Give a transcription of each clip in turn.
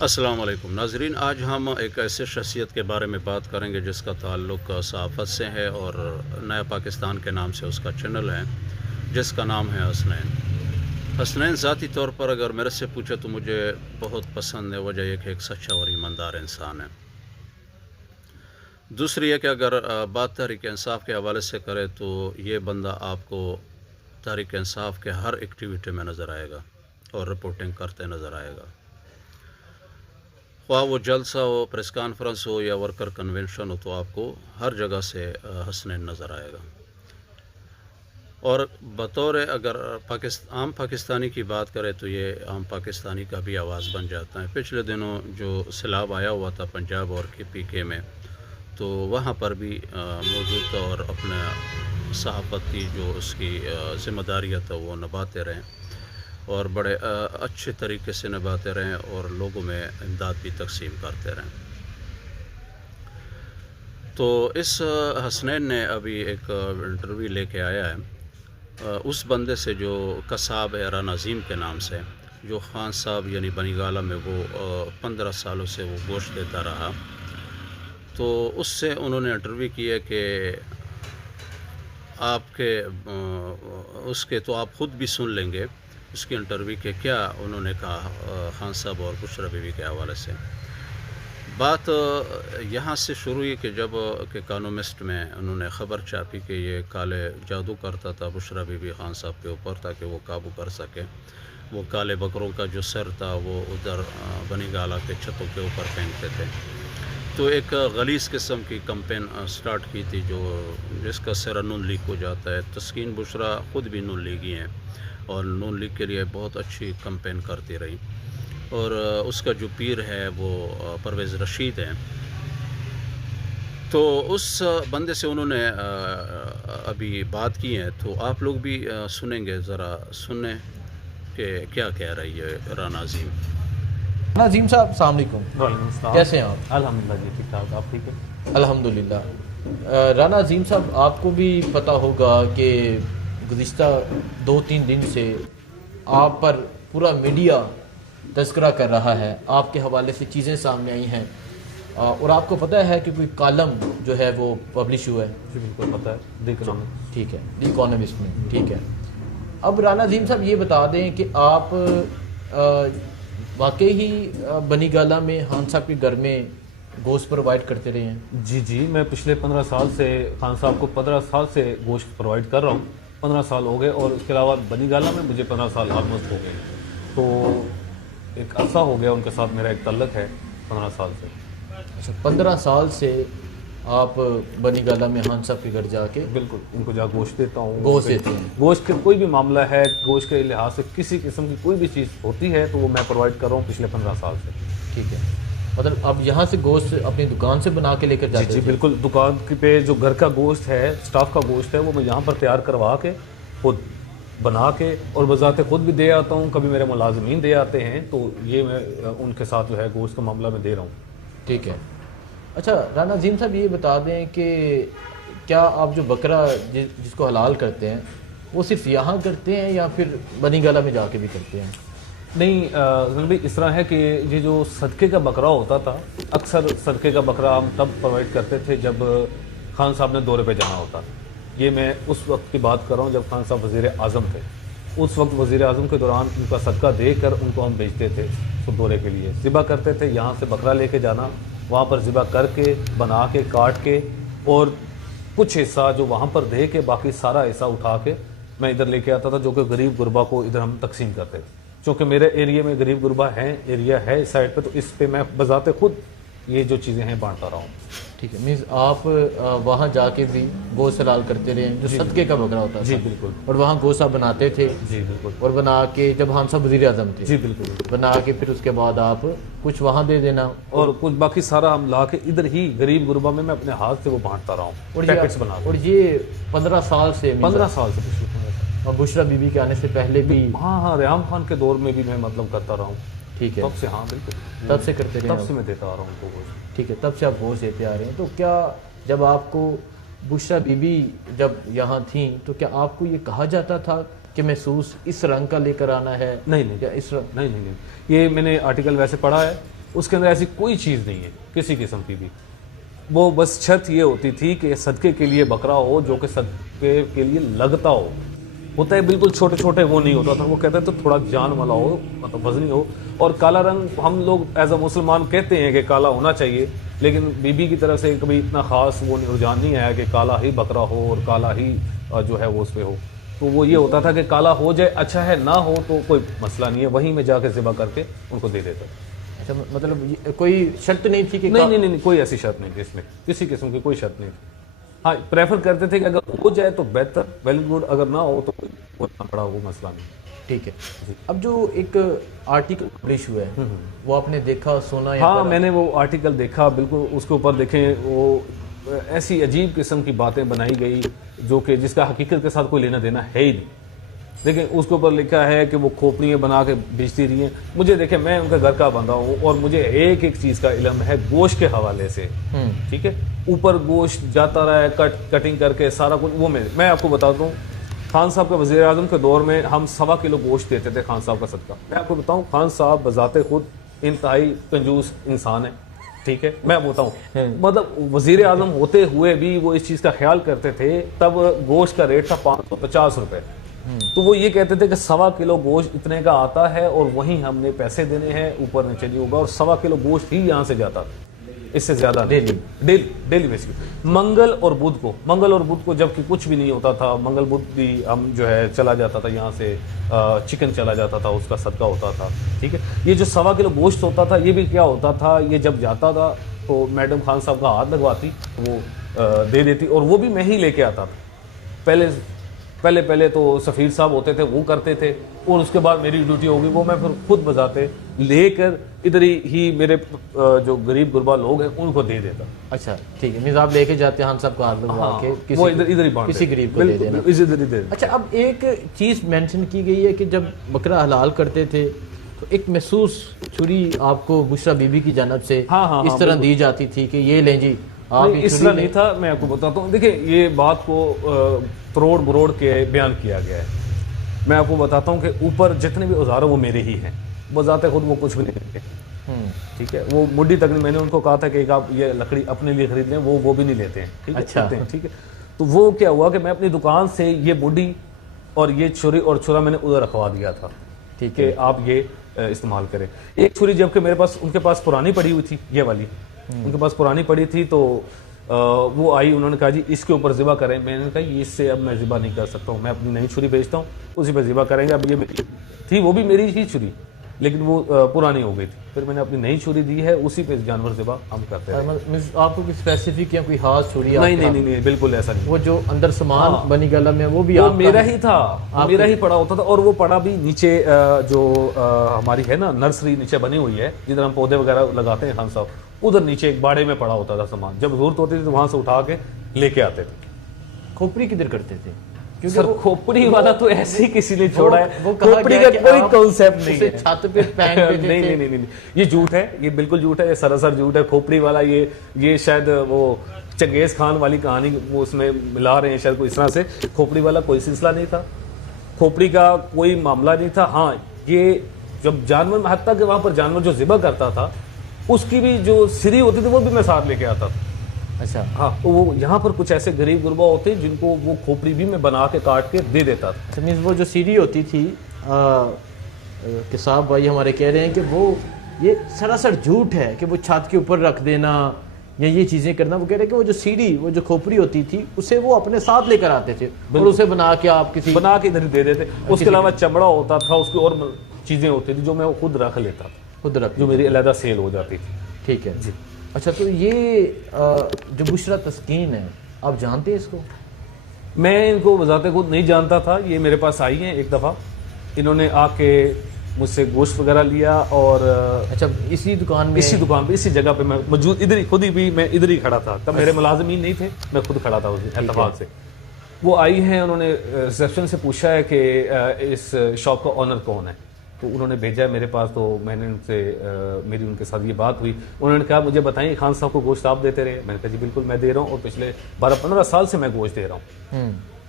अस्सलाम वालेकुम नाज़रीन, आज हम एक ऐसे शख्सियत के बारे में बात करेंगे जिसका ताल्लुक़ सहाफ़त से है और नया पाकिस्तान के नाम से उसका चैनल है, जिसका नाम है हसनैन। हसनैन ज़ाती तौर पर अगर मेरे से पूछे तो मुझे बहुत पसंद है। वजह यह कि एक सच्चा और ईमानदार इंसान है। दूसरी है कि अगर बात तहरीक इंसाफ के हवाले से करें तो ये बंदा आपको तहरीक इंसाफ के हर एक्टिविटी में नज़र आएगा और रिपोर्टिंग करते नज़र आएगा। ख्वाह वो जलसा हो, प्रेस कॉन्फ्रेंस हो या वर्कर कन्वेंशन हो, तो आपको हर जगह से हसनैन नज़र आएगा। और बतौर अगर आम पाकिस्तानी की बात करें तो ये आम पाकिस्तानी का भी आवाज़ बन जाता है। पिछले दिनों जो सैलाब आया हुआ था पंजाब और PK में, तो वहाँ पर भी मौजूद था और अपना सहाफ़ती जो उसकी ज़िम्मेदारियाँ था वो निभाते रहें और बड़े अच्छे तरीके से निभाते रहें और लोगों में इमदाद भी तकसीम करते रहें। तो इस हसनैन ने अभी एक इंटरव्यू लेके आया है उस बंदे से जो कसाब है राना अज़ीम के नाम से, जो खान साहब यानी बनीगाला में वो 15 सालों से वो गोश्त देता रहा। तो उससे उन्होंने इंटरव्यू किया कि आपके उसके तो आप ख़ुद भी सुन लेंगे उसके इंटरव्यू के क्या उन्होंने कहा खान साहब और बुशरा बीबी के हवाले से। बात यहाँ से शुरू हुई कि जब के इकोनॉमिस्ट में उन्होंने ख़बर छापी कि ये काले जादू करता था बुशरा बीबी खान साहब के ऊपर ताकि वो काबू कर सके। वो काले बकरों का जो सर था वो उधर बनीगाला के छतों के ऊपर फेंकते थे। तो एक गलीज़ किस्म की कैंपेन स्टार्ट की थी जो जिसका सिरा नून लीग हो जाता है। तस्कीन बुशरा ख़ुद भी नून लीगी हैं और नून लीग के लिए बहुत अच्छी कैंपेन करती रही। और उसका जो पीर है वो परवेज़ रशीद हैं। तो उस बंदे से उन्होंने अभी बात की है, तो आप लोग भी सुनेंगे, ज़रा सुने कि क्या कह रही है राना अज़ीम। राना अज़ीम साहब, अस्सलाम वालेकुम। कैसे हैं आप? अल्हम्दुलिल्लाह जी, ठीक ठाक। आप ठीक है? अल्हम्दुलिल्लाह। राना अज़ीम साहब, आपको भी पता होगा कि गुज़िश्ता 2-3 दिन से आप पर पूरा मीडिया तज़किरा कर रहा है, आपके हवाले से चीज़ें सामने आई हैं और आपको पता है कि कोई कॉलम जो है वो पब्लिश हुआ है। जी बिल्कुल पता है, द इकोनॉमिस्ट। ठीक है, द इकोनॉमिस्ट में। ठीक है, अब राना अज़ीम साहब ये बता दें कि आप वाकई ही बनीगाला में खान साहब के घर में गोश्त प्रोवाइड करते रहे हैं? जी जी, मैं पिछले 15 साल से खान साहब को 15 साल से गोश्त प्रोवाइड कर रहा हूँ। 15 साल हो गए और उसके अलावा बनीगाला में मुझे 15 साल ऑलमोस्ट हो गए। तो एक अरसा हो गया उनके साथ मेरा एक तल्लक है 15 साल से। अच्छा, 15 साल से आप बनीगाला में खान साहब के घर जाके? बिल्कुल, उनको जा गोश्त देता हूँ। गोश्त देते हैं? गोश्त का कोई भी मामला है, गोश्त के लिहाज से किसी किस्म की कोई भी चीज़ होती है तो वो मैं प्रोवाइड कर रहा हूँ पिछले 15 साल से। ठीक है, मतलब अब यहाँ से गोश्त अपनी दुकान से बना के लेकर जाते हैं? जी बिल्कुल, दुकान पे जो घर का गोश्त है, स्टाफ का गोश्त है, वो मैं यहाँ पर तैयार करवा के खुद बना के और बज़ाते खुद भी दे आता हूँ। कभी मेरे मुलाजमीन दे आते हैं, तो ये मैं उनके साथ जो है गोश्त का मामला में दे रहा हूँ। ठीक है। अच्छा राना अज़ीम साहब, ये बता दें कि क्या आप जो बकरा जिसको हलाल करते हैं वो सिर्फ यहाँ करते हैं या फिर बनीगाला में जाके भी करते हैं? नहीं भाई, इस तरह है कि ये जो सदक़े का बकरा होता था, अक्सर सदक़े का बकरा हम तब प्रोवाइड करते थे जब खान साहब ने दौरे पे जाना होता। ये मैं उस वक्त की बात कर रहा हूँ जब खान साहब वज़ीर आज़म थे। उस वक्त वज़ीर आज़म के दौरान उनका सदका देकर उनको हम भेजते थे उस दौरे के लिए। ज़िबा करते थे, यहाँ से बकरा लेके जाना, वहाँ पर ज़िबा करके बना के काट के और कुछ हिस्सा जो वहाँ पर दे के बाकी सारा हिस्सा उठा के मैं इधर लेके आता था, जो कि गरीब गुरबा को इधर हम तकसीम करते थे। क्योंकि मेरे एरिया में गरीब गुरबा एरिया है इस साइड पे, तो इस पे मैं बजाते खुद ये जो चीज़ें हैं बांटता रहा हूँ। ठीक है, मीन्स आप वहाँ जाके भी गोश्त हलाल करते रहे जो सदके का बकरा होता था? जी बिल्कुल। और वहाँ गोश्त आप बनाते थे? जी बिल्कुल। और बना के जब खान साहब वज़ीर आज़म थे? जी बिल्कुल। बना के फिर उसके बाद आप कुछ वहाँ दे देना और कुछ बाकी सारा हम ला के इधर ही गरीब गुरबा में मैं अपने हाथ से वो बांटता रहा हूँ पैकेट्स बना के। और ये 15 साल से? 15 साल से पिछले 15 साल। और बुशरा बीबी के आने से पहले भी? हाँ, रेहाम खान के दौर में भी मैं मतलब करता रहा हूँ। ठीक है, तब से। हाँ बिल्कुल, तब से करते रहे? तब से मैं देता आ रहा हूँ उनको गोश्त। ठीक है, तब से आप गोश्त देते आ रहे हैं। तो क्या जब आपको बुशरा बीबी जब यहाँ थी तो क्या आपको ये कहा जाता था कि महसूस इस रंग का लेकर आना है? नहीं नहीं, या इस रंग? नहीं नहीं नहीं, ये मैंने आर्टिकल वैसे पढ़ा है उसके अंदर ऐसी कोई चीज़ नहीं है किसी किस्म की भी। वो बस शर्त ये होती थी कि सदक़े के लिए बकरा हो जो कि सदक़े के लिए लगता हो। होता है बिल्कुल छोटे छोटे वो नहीं होता था, वो कहते हैं तो थोड़ा जान वाला हो, मतलब वजनी हो। और काला रंग हम लोग एज अ मुसलमान कहते हैं कि काला होना चाहिए, लेकिन बीबी की तरफ से कभी इतना ख़ास वो रुझान नहीं आया कि काला ही बकरा हो और काला ही जो है वो उस पर हो। तो वो ये होता था कि काला हो जाए अच्छा है, ना हो तो कोई मसला नहीं है, वहीं में जाके ज़िबा करके उनको दे देता। अच्छा, मतलब कोई शर्त नहीं थी कि नहीं, कोई ऐसी शर्त नहीं थी इसमें, किसी किस्म की कोई शर्त नहीं थी। हाँ, प्रेफर करते थे कि अगर हो जाए तो बेहतर, वेल गुड, अगर ना हो तो कोई पड़ा वो मसला नहीं। ठीक है। अब जो एक आर्टिकल पब्लिश हुआ है वो आपने देखा, सुना? हाँ, मैंने वो आर्टिकल देखा, बिल्कुल। उसके ऊपर देखें वो ऐसी अजीब किस्म की बातें बनाई गई जो कि जिसका हकीकत के साथ कोई लेना देना है ही नहीं। देखिए उसके ऊपर लिखा है कि वो खोपड़ियाँ बना के बेचती रही हैं। मुझे देखे, मैं उनका घर का बंदा हूँ और मुझे एक एक चीज़ का इल्म है गोश्त के हवाले से। ठीक है, ऊपर गोश्त जाता रहा है कटिंग करके सारा कुछ। वो मैं आपको बताता हूँ, खान साहब के वज़ीर आज़म के दौर में हम 1.25 किलो गोश्त देते थे खान साहब का सदका। मैं आपको बताऊँ, खान साहब बजाते खुद इंतहाई कंजूस इंसान है। ठीक है, मैं बताऊँ, मतलब वज़ीर आज़म होते हुए भी वो इस चीज़ का ख्याल करते थे। तब गोश्त का रेट था 550 रुपये। तो वो ये कहते थे कि 1.25 किलो गोश्त इतने का आता है और वहीं हमने पैसे देने हैं, ऊपर नीचे नहीं होगा। और 1.25 किलो गोश्त ही यहाँ से जाता था, इससे ज्यादा डेली बेसिक। मंगल और बुध को जबकि कुछ भी नहीं होता था, मंगल बुध भी हम जो है चला जाता था यहाँ से, चिकन चला जाता था, उसका सदका होता था। ठीक है, ये जो 1.25 किलो गोश्त होता था, ये भी क्या होता था, ये जब जाता था तो मैडम खान साहब का हाथ लगवाती, वो दे देती, और वो भी मैं ही लेके आता था। पहले तो सफ़ीर साहब होते थे, वो करते थे, और उसके बाद मेरी ड्यूटी होगी, वो मैं फिर खुद बजाते लेकर इधर ही मेरे जो गरीब गुरबा लोग हैं उनको दे देता। अच्छा, ठीक है, मीन्स आप लेके जाते हैं, हम सबको हाथ लगवा के वो इधर ही किसी गरीब को दे देना। इधर ही दे। अच्छा, अब एक चीज़ मेंशन की गई है कि जब बकरा हलाल करते थे तो एक महसूस छुरी आपको बुशरा बीबी की जानब से इस तरह दी जाती थी कि ये लें जी आप। इस तरह नहीं था, मैं आपको बताता हूँ। देखिए, ये बात को तरोड़ मरोड़ के बयान किया गया है। मैं आपको बताता हूँ कि ऊपर जितने भी औजार वो मेरे ही हैं, बजाते खुद वो कुछ भी नहीं लेते। ठीक है, वो मुड्डी तक नहीं। मैंने उनको कहा था कि आप ये लकड़ी अपने लिए खरीद लें, वो भी नहीं लेते हैं। ठीक है, अच्छा, ठीक है। तो वो क्या हुआ कि मैं अपनी दुकान से ये मुड्डी और ये छुरी और छुरा मैंने उधर रखवा दिया था। ठीक है, आप ये इस्तेमाल करें। एक छुरी जबकि मेरे पास, उनके पास पुरानी पड़ी हुई थी, ये वाली उनके पास पुरानी पड़ी थी, तो वो आई, उन्होंने कहा जी इसके ऊपर ज़िबा करें। मैंने कहा इससे अब मैं ज़िबा नहीं कर सकता हूँ, मैं अपनी नई छुरी भेजता हूँ, उसी पर ज़िबा करेंगे। अब ये मेरी थी, वो भी मेरी ही छुरी, लेकिन वो पुरानी हो गई थी। फिर मैंने अपनी नई छुरी दी है, उसी पे जानवर ज़िबा हम करते हैं। आपको कोई स्पेसिफिक या कोई खास छुरी? नहीं, बिल्कुल ऐसा नहीं। वो जो अंदर सामान बनी गला में वो भी वो मेरा ही था, मेरा ही पड़ा होता था। और वो पड़ा भी नीचे, जो हमारी है ना नर्सरी नीचे बनी हुई है, जिधर हम पौधे वगैरह लगाते हैं खान साहब, उधर नीचे एक बाड़े में पड़ा होता था सामान। जब जरूरत होती थी तो वहां से उठा के लेके आते थे। खोपड़ी किधर करते थे? क्योंकि सर खोपड़ी वाला तो ऐसे ही किसी ने छोड़ा है, वो खोपड़ी का कोई कॉन्सेप्ट नहीं है। छत पे नहीं, ये झूठ है, ये बिल्कुल झूठ है, ये सरासर झूठ है। खोपड़ी वाला ये शायद वो चंगेज खान वाली कहानी वो उसमें मिला रहे हैं शायद, कोई इस तरह से। खोपड़ी वाला कोई सिलसिला नहीं था, खोपड़ी का कोई मामला नहीं था। हाँ, ये जब जानवर, हत्ता के वहां पर जानवर जो ज़िबा करता था उसकी भी जो सिरी होती थी वो भी मैं साथ लेके आता था। अच्छा, हाँ, तो वो यहाँ पर कुछ ऐसे गरीब गुरबा होते जिनको वो खोपड़ी भी मैं बना के काट के दे देता था। अच्छा, मीन्स वो जो सीढ़ी होती थी कि साहब भाई हमारे कह रहे हैं कि वो ये सरासर झूठ है कि वो छत के ऊपर रख देना या ये चीज़ें करना। वो कह रहे हैं कि वो जो सीढ़ी, वो जो खोपड़ी होती थी, उसे वो अपने साथ लेकर आते थे और उसे बना के आप किसी बना के इधर दे देते। उसके अलावा चमड़ा होता था, उसकी और चीज़ें होती थी जो मैं खुद रख लेता था, खुद रख, जो मेरी अलहदा सेल हो जाती थी। ठीक है जी। अच्छा, तो ये जो बुशरा तस्कीन है, आप जानते हैं इसको? मैं इनको वजाते खुद नहीं जानता था। ये मेरे पास आई हैं एक दफ़ा, इन्होंने आके मुझसे गोश्त वगैरह लिया। और अच्छा, इसी दुकान में, इसी जगह पे मैं मौजूद, इधर ही खुद ही भी मैं इधर ही खड़ा था। तब मेरे मुलाजिमीन नहीं थे, मैं खुद खड़ा था उस इत्तेफाक से। वो आई हैं, उन्होंने रिसेप्शन से पूछा है कि इस शॉप का ऑनर कौन है, तो उन्होंने भेजा है मेरे पास। तो मैंने उनसे मेरी उनके साथ ये बात हुई। उन्होंने कहा मुझे बताइए खान साहब को गोश्त आप देते रहे? मैंने कहा जी बिल्कुल मैं दे रहा हूँ, और पिछले 12-15 साल से मैं गोश्त दे रहा हूँ।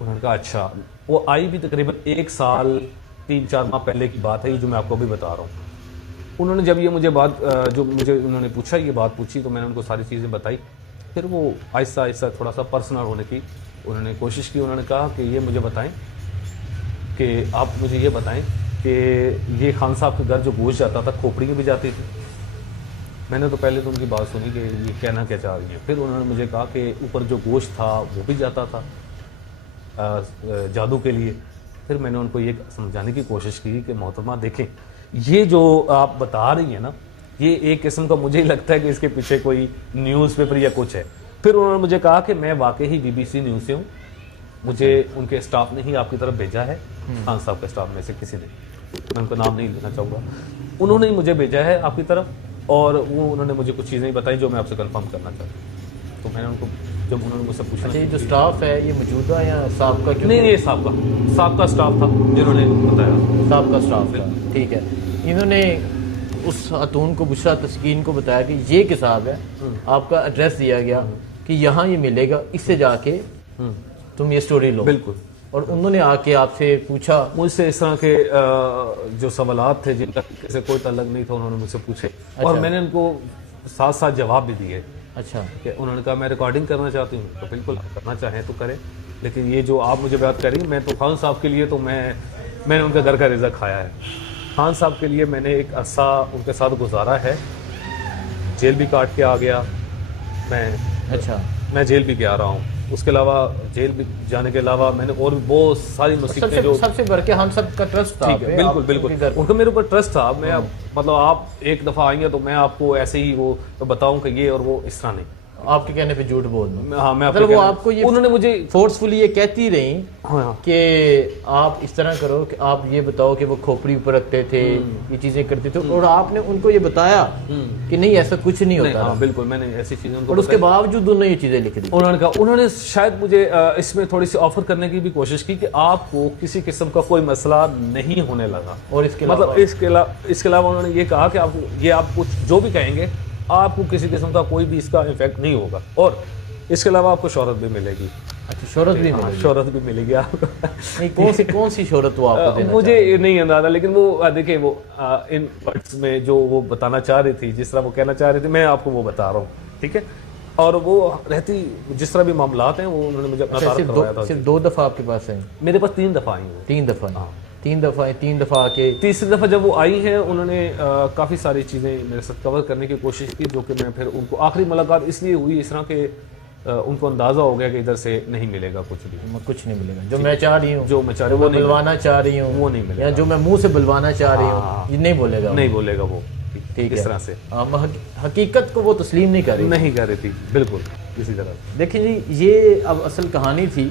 उन्होंने कहा अच्छा। वो आई भी तकरीबन 1 साल 3-4 माह पहले की बात है, ये जो मैं आपको अभी बता रहा हूँ। उन्होंने जब ये मुझे बात जो मुझे उन्होंने पूछा, ये बात पूछी, तो मैंने उनको सारी चीज़ें बताई। फिर वो आहिस्ता आहिस्ता थोड़ा सा पर्सनल होने की उन्होंने कोशिश की। उन्होंने कहा कि ये मुझे बताएं, कि आप मुझे ये बताएं कि ये खान साहब के घर जो गोश्त जाता था, खोपड़ियाँ भी जाती थी। मैंने तो पहले तो उनकी बात सुनी कि ये कहना क्या चाह रही हैं। फिर उन्होंने मुझे कहा कि ऊपर जो गोश्त था वो भी जाता था जादू के लिए। फिर मैंने उनको ये समझाने की कोशिश की कि मोहतरमा देखें, ये जो आप बता रही हैं ना, ये एक किस्म का मुझे ही लगता है कि इसके पीछे कोई न्यूज़पेपर या कुछ है। फिर उन्होंने मुझे कहा कि मैं वाकई ही BBC न्यूज़ से हूँ, मुझे उनके स्टाफ ने ही आपकी तरफ भेजा है, खान साहब के स्टाफ में से किसी ने, मैं उनका नाम नहीं लेना चाहूँगा, उन्होंने ही मुझे भेजा है आपकी तरफ। और वो उन्होंने मुझे कुछ चीज़ें बताई जो मैं आपसे कंफर्म करना चाहता हूँ। तो मैंने उनको, जब उन्होंने मुझसे पूछा, अच्छा, ये जो स्टाफ है ये मौजूदा या साहब का? नहीं, ये साहब का स्टाफ था जिन्होंने बताया, साहब का स्टाफ था, ठीक है। इन्होंने उस खातून को, बुशरा तस्कीन को बताया कि ये किताब है, आपका एड्रेस दिया गया कि यहाँ ये मिलेगा, इससे जाके तुम ये स्टोरी लो। बिल्कुल। और उन्होंने आके आपसे पूछा, मुझसे इस तरह के जो सवालात थे जिनका से कोई तल्लक नहीं था, उन्होंने मुझसे पूछे। और मैंने उनको साथ साथ जवाब भी दिए। अच्छा, कि उन्होंने कहा मैं रिकॉर्डिंग करना चाहती हूँ, तो बिल्कुल आप करना चाहें तो करें, लेकिन ये जो आप मुझे बात करेंगे, मैं तो खान साहब के लिए तो मैंने उनका घर का रिज़्क खाया है। खान साहब के लिए मैंने एक अरसा उनके साथ गुजारा है, जेल भी काट के आ गया मैं जेल भी गया रहा हूँ। उसके अलावा जेल भी जाने के अलावा मैंने और भी बहुत सारी मुसीबतें, जो सबसे बढ़ के हम सब का ट्रस्ट था। ठीक है, बिल्कुल उनका मेरे ऊपर ट्रस्ट था। मैं मतलब आप एक दफ़ा आएंगे तो मैं आपको ऐसे ही वो तो बताऊं कि ये और वो इस तरह नहीं, आपके कहने पे झूठ बोल दूं। हाँ, मैं मतलब वो आपको ये उन्होंने मुझे फोर्सफुली ये कहती रही हाँ, कि आप इस तरह करो कि आप ये बताओ कि वो खोपड़ी ऊपर रखते थे, ये चीजें करते थे, और आपने उनको ये बताया कि नहीं ऐसा कुछ नहीं होता। हाँ, बिल्कुल, मैंने ऐसी चीजें उनको और उसके बावजूद दोनों ये चीजें लिख दी। उन्होंने कहा, उन्होंने शायद मुझे इसमें थोड़ी सी ऑफर करने की भी कोशिश की कि आपको किसी किस्म का कोई मसला नहीं होने लगा। और इसके मतलब इसके अलावा उन्होंने ये कहा कि आप कुछ जो भी कहेंगे, आपको किसी किस्म का कोई भी इसका इफेक्ट नहीं होगा, और इसके अलावा आपको शोहरत भी मिलेगी। अच्छा, शोहरत भी मिलेगी? शोहरत भी मिलेगी आपको। नहीं, कौन सी शोहरत वो आपको देना मुझे नहीं अंदाजा, लेकिन वो देखिए, वो इन वर्ड्स में जो वो बताना चाह रही थी, जिस तरह वो कहना चाह रही थी, मैं आपको वो बता रहा हूँ, ठीक है। और वो रहती जिस तरह भी मामलात हैं, वो उन्होंने मुझे अपना तारुफ करवाया था। सिर्फ 2 दफा आपके पास है? मेरे पास 3 दफा आई वो। 3 दफा? 3 दफा आके तीसरी दफ़ा जब वो आई हैं, उन्होंने काफ़ी सारी चीज़ें मेरे साथ कवर करने की कोशिश की, जो कि मैं फिर उनको आखिरी मुलाकात इसलिए हुई इस तरह के उनको अंदाज़ा हो गया कि इधर से नहीं मिलेगा कुछ नहीं मिलेगा। जो मैं चाह रही हूँ, जो मैं चाह रही हूँ, वो बुलवाना चाह रही हूँ, वो नहीं मिलेगा। या जो मैं मुंह से बुलवाना चाह रही हूँ, ये नहीं बोलेगा वो। ठीक है, इस तरह से हकीकत को वो तस्लीम नहीं कर रही थी, बिल्कुल इसी तरह। देखिए जी, ये अब असल कहानी थी